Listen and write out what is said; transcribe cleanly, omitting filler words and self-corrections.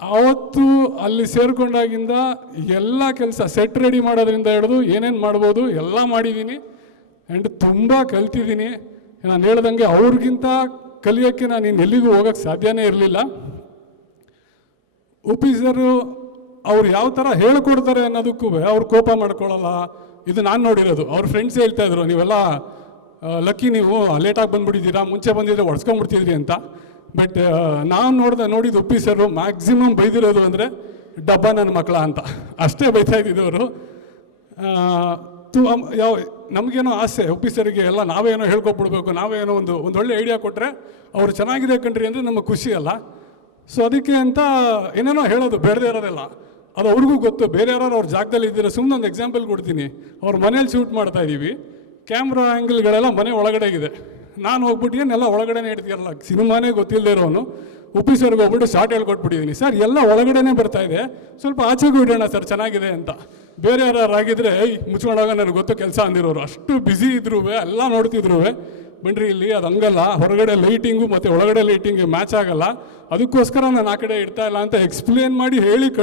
ಆವತ್ತು ಅಲ್ಲಿ ಸೇರಿಕೊಂಡಾಗಿಂದ ಎಲ್ಲ ಕೆಲಸ ಸೆಟ್ ರೆಡಿ ಮಾಡೋದ್ರಿಂದ ಹಿಡಿದು ಏನೇನು ಮಾಡ್ಬೋದು ಎಲ್ಲ ಮಾಡಿದ್ದೀನಿ. ಆ್ಯಂಡ್ ತುಂಬ ಕಲ್ತಿದ್ದೀನಿ. ನಾನು ಹೇಳ್ದಂಗೆ ಅವ್ರಿಗಿಂತ ಕಲಿಯೋಕ್ಕೆ ನಾನು ಇನ್ನೆಲ್ಲಿಗೂ ಹೋಗೋಕ್ಕೆ ಸಾಧ್ಯನೇ ಇರಲಿಲ್ಲ. ಉಪಿ ಸರು ಅವ್ರು ಯಾವ ಥರ ಹೇಳ್ಕೊಡ್ತಾರೆ ಅನ್ನೋದಕ್ಕೂ ಅವ್ರು ಕೋಪ ಮಾಡ್ಕೊಳ್ಳಲ್ಲ. ಇದು ನಾನು ನೋಡಿರೋದು. ಅವ್ರ ಫ್ರೆಂಡ್ಸ್ ಹೇಳ್ತಾಯಿದ್ರು, ನೀವೆಲ್ಲ ಲಕ್ಕಿ, ನೀವು ಲೇಟಾಗಿ ಬಂದುಬಿಟ್ಟಿದ್ದೀರಾ, ಮುಂಚೆ ಬಂದಿದ್ರೆ ಹೊಡ್ಸ್ಕೊಂಡ್ಬಿಡ್ತಿದ್ರಿ ಅಂತ. ಬಟ್ ನಾನು ನೋಡಿದ್ದು ಉಪ್ಪಿ ಸರು ಮ್ಯಾಕ್ಸಿಮಮ್ ಬೈದಿರೋದು ಅಂದರೆ ಡಬ್ಬ ನನ್ನ ಮಕ್ಕಳ ಅಂತ ಅಷ್ಟೇ ಬೈತಾ ಇದ್ದಿದ್ದವರು. ಯಾವ ನಮಗೇನೋ ಆಸೆ ಉಪ್ಪಿ ಸರಿಗೆ ಎಲ್ಲ ನಾವೇನೋ ಹೇಳ್ಕೊಬಿಡ್ಬೇಕು, ನಾವೇನೋ ಒಂದೊಳ್ಳೆ ಐಡಿಯಾ ಕೊಟ್ಟರೆ ಅವ್ರು ಚೆನ್ನಾಗಿದೆ ಕಣ್ರಿ ಅಂದರೆ ನಮಗೆ ಖುಷಿ ಅಲ್ಲ. ಸೊ ಅದಕ್ಕೆ ಅಂತ ಏನೇನೋ ಹೇಳೋದು ಬೇಡದೇ ಇರೋದೆಲ್ಲ ಅದು ಅವ್ರಿಗೂ ಗೊತ್ತು. ಬೇರೆ ಯಾರು ಅವ್ರ ಜಾಗದಲ್ಲಿ ಇದ್ದೀರಾ. ಸುಮ್ಮನೆ ಒಂದು ಎಕ್ಸಾಂಪಲ್ ಕೊಡ್ತೀನಿ. ಅವ್ರ ಮನೇಲಿ ಶೂಟ್ ಮಾಡ್ತಾ ಇದ್ದೀವಿ, ಕ್ಯಾಮ್ರಾ ಆ್ಯಂಗಲ್ಗಳೆಲ್ಲ ಮನೆ ಒಳಗಡೆ ಇದೆ. ನಾನು ಹೋಗ್ಬಿಟ್ಟು ಏನೆಲ್ಲ ಒಳಗಡೆನೇ ಇಡ್ತೀರಲ್ಲ, ಸಿನಿಮಾನೇ ಗೊತ್ತಿಲ್ಲದೆ ಇರೋನು ಉಪ್ಪಿ ಸರ್ಗೆ ಹೋಗ್ಬಿಟ್ಟು ಶಾರ್ಟ್ ಹೇಳ್ಕೊಟ್ಬಿಟ್ಟಿದ್ದೀನಿ. ಸರ್ ಎಲ್ಲ ಒಳಗಡೆನೇ ಬರ್ತಾ ಇದೆ, ಸ್ವಲ್ಪ ಆಚೆಗೂ ಇಡೋಣ ಸರ್ ಚೆನ್ನಾಗಿದೆ ಅಂತ. ಬೇರೆ ಯಾರು ಆಗಿದ್ರೆ ಮುಚ್ಕೊಂಡಾಗ ನನಗೆ ಗೊತ್ತು ಕೆಲಸ ಅಂದಿರೋರು. ಅಷ್ಟು ಬ್ಯುಸಿ ಇದ್ರೂ ಎಲ್ಲ ನೋಡ್ತಿದ್ರು. ಬನ್ರಿ ಇಲ್ಲಿ ಅದು ಹಂಗಲ್ಲ, ಹೊರಗಡೆ ಲೈಟಿಂಗು ಮತ್ತು ಒಳಗಡೆ ಲೈಟಿಂಗ್ ಮ್ಯಾಚ್ ಆಗಲ್ಲ, ಅದಕ್ಕೋಸ್ಕರ ನಾನು ಆ ಕಡೆ ಇಡ್ತಾ ಇಲ್ಲ ಅಂತ ಎಕ್ಸ್ಪ್ಲೇನ್ ಮಾಡಿ ಹೇಳಿ